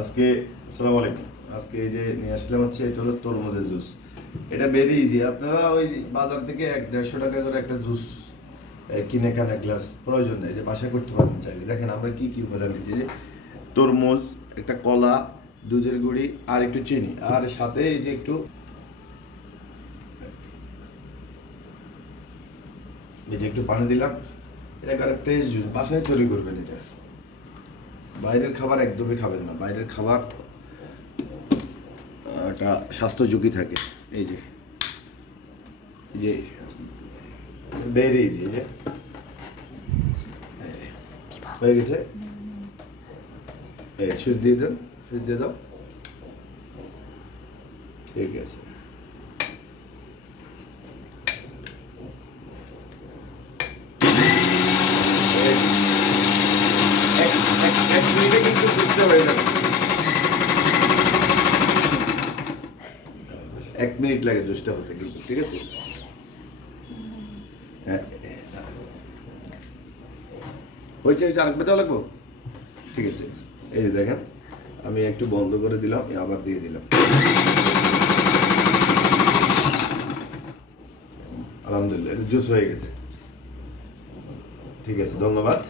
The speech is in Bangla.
আজকে আসসালামু আলাইকুম। আজকে এই যে নিয়ে আসলাম হচ্ছে এটা হলো তরমুজের জুস। এটা ভেরি ইজি। আপনারা ওই বাজার থেকে 1-150 টাকা করে একটা জুস কিনে খান, এক গ্লাস প্রয়োজন নেই, যে বাসা করতে পারেন চাইলে। দেখেন আমরা কি কি উপাদান দিচ্ছি, যে তরমুজ, একটা কলা, দুধের গুঁড়ি আর একটু চিনি, আর সাথে এই যে একটু পানি দিলাম। এটা করে ফ্রেশ জুস বাসায় তৈরি করবেন। এটা বাইরের খাবার একদমই খাবেন না। বাইরের খাবার একটা স্বাস্থ্য ঝুঁকি থাকে। এই যে যে বের ইজি, এই যে হয়ে গেছে। এই সুইচ দিয়ে দেন, সুইচ দিয়ে দাও। ঠিক আছে, এক মিনিটে কিন্তু সুইচটা হয়ে যাবে। 1 মিনিট লাগে জুসটা হতে কিন্তু, ঠিক আছে। হ্যাঁ, হয়েছে হয়েছে, আরেকটা দেওয়া লাগবো। ঠিক আছে, এই যে দেখেন আমি একটু বন্ধ করে দিলাম, আবার দিয়ে দিলাম। আলহামদুলিল্লাহ, এটা জুস হয়ে গেছে। ঠিক আছে, ধন্যবাদ।